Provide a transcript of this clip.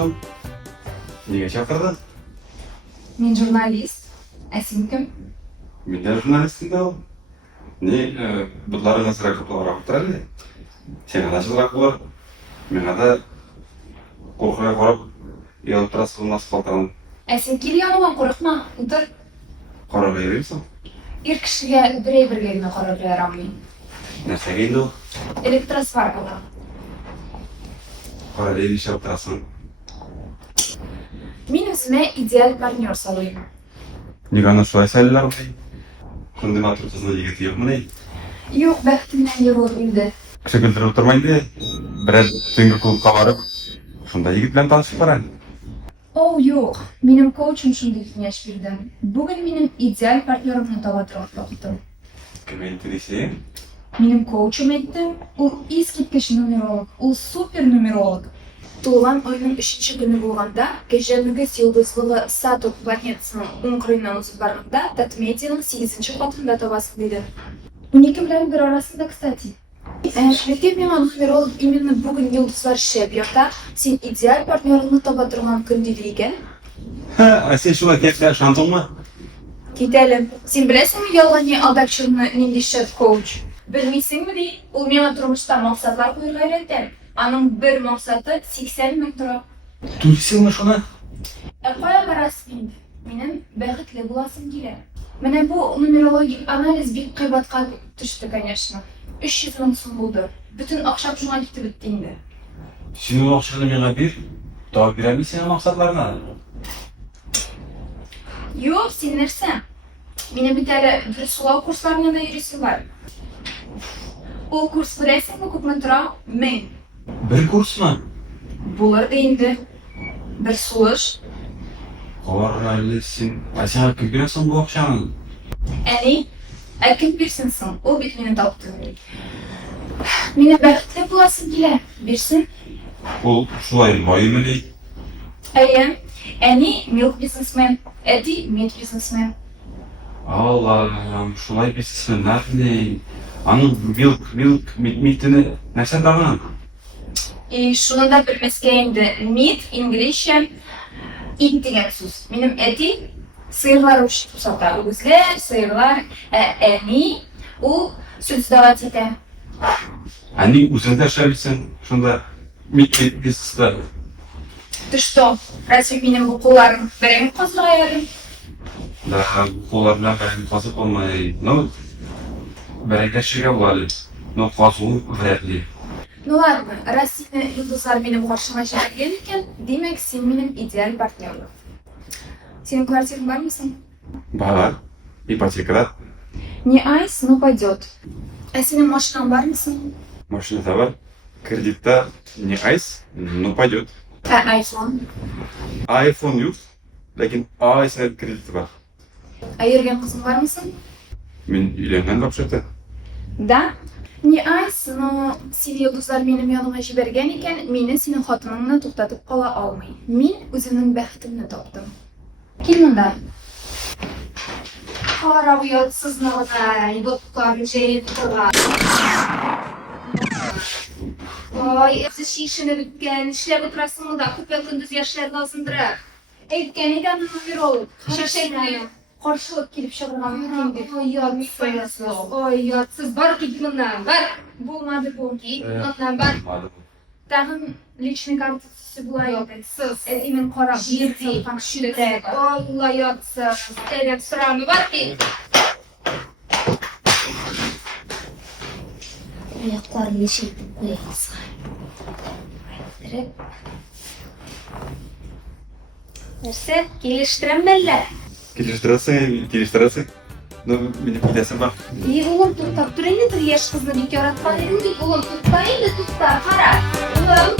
dostum. Niye çağırdın? Men jurnalist. Sen kim? Men de jurnalistim da. Ne, bunların sıra kapılara oturarlı. Sen nasıl kapılar? Men de korkuya korkup yol turası nasıl kalkalım? Sen kil yanıma qo'rqma. O'tir. Qarab verirsin. Er kishiga birey-birgagina qarab beraman. Narsaga endi u? Elektrosvarkaga. Qarab ishab turasın. Men o'zimga ideal partnyor so'rayman. Nigani şulay saylar mı? Kundim aturtasında yigit yok mu ne? Yo'q, baxtimdan yo'g'ildi. Kişi güldürüp oturmaydı. Biraz tüngü kulupka varıp, şunda yigit bilen tanışıp varan. Oh, yo'q. Mening coachim shunday kengаш berdi. Bugun mening ideal partnyorimni topatroq topdim. Kim etti deyse? Mening coachim aytdi, u eskitgich numerolog, u super numerolog. Tug'ilgan oyning 3-kuni bo'lganda, Kejamigis yulduzlig'i Saturn planetasining o'nqiridan o'tib borganda, Tatmediyaning 8-qatimda tobasib dedi. Uniki bilan bir orasida, kстати. Shunday menga numerolog именно bugun yulduzlar ishlayapti. Sen ideal partnyoringni topa turgan kun dedi ekan. Ha, sen şuna tekrar şantın mı? Ketelim. Sen bilasizmi yolg'onli aldakchilikni nima deyishadi coach? Bilmaysizmi dey? U menga turmushda maqsadlar qo'yishga o'rgatdi. Aning bir maqsadi 80 ming turib. Duysun mu şuna? Qo'ya qarasmin. Mening baxtli bo'lasim keladi. Mana bu numerologik analiz bir qiymatga tushdi, конечно. 300 ming so'm bo'ldi. Butun oqshom shunga ketib bitdi endi. Senin o akşamı bana bir, daha bir senin maksatlarına. Yo'q, sen narsa. Meni bitali bir sulov kurslarini da yurishim bor. U kurs bilasizmi ko'pmi turadi? 1000. Bir kurs mu? Bo'lardi endi. Bir sulush. Kavarlı sen, sen küküresin bu akşamı. Ani, akim bersin so'ng, u bit meni topdi. Meni baxtli bo'lasim keladi. Bersin. O şulay bayım ne? Ayam, Ani milk businessman, Adi meat businessman. Allah'ım şulay bir sesini nerede? Anı milk nereden davran? Shuni da bilmasga endi meat inglizcha it degan so'z. Mening Adi sirlar sotadi. O'zlar sirlar, Ani u so'zdavat etadi. Hani uzun yaşayabilsen şunda bir sesler. Ты что, разве mening bu qo'llarim biring qo'zg'ayadi? Da bu kollarla ben fazla olmayı, no, ben geçirge var, no fazla verdi. Ну ладно, раз seni yulduzlar mening qarshimga kelgan ekan, demak sen mening ideal partnyorim. Sening kvartirang bormi? Var, ipoteka, Не айс, но пойдет. А sening mashinang bormi? машина var, kreditda не айс, но пойдет. iPhone. iPhone yok, lakin iPhone krediti var. Ayırgan qizing bormi? Men uylangan вообще-то. Да. Не айс, но seni yulduzlar mening yonimga jibergan ekan, meni sening xotiningni to'xtatib qola olmaydi. Men o'zimning baxtimni topdim. Kel bunda. Qarab yotsizni o'zay, do'qlarga turgan. Voy, o'zi shishini bitgan, ishlab o'tirasizmi da, ko'p kunduz yoshlar lozimdir. Aytgan ekan numerolog. Shashaydi. Qarshilab kelib chaqirgan ekan. Voy, yotsiz. Voy, yotsiz. Bor bundan, bor. Bo'lmadi bunki. Undan bor. Tag'in личный kartasi bo'layotdi. Siz men qarab berdi. Shunday. Alloh yotsiz. Terib surami borki. Oyoqlarni yeshib qo'yamiz. Narsa, kelishtiramlar. Geliştirasın. No, benim gidesim var. İyi oğlum, to'xtab turing, bir yosh qizni bekor qilib oğlum, to'xtaydi, to'xta, qara. Oğlum.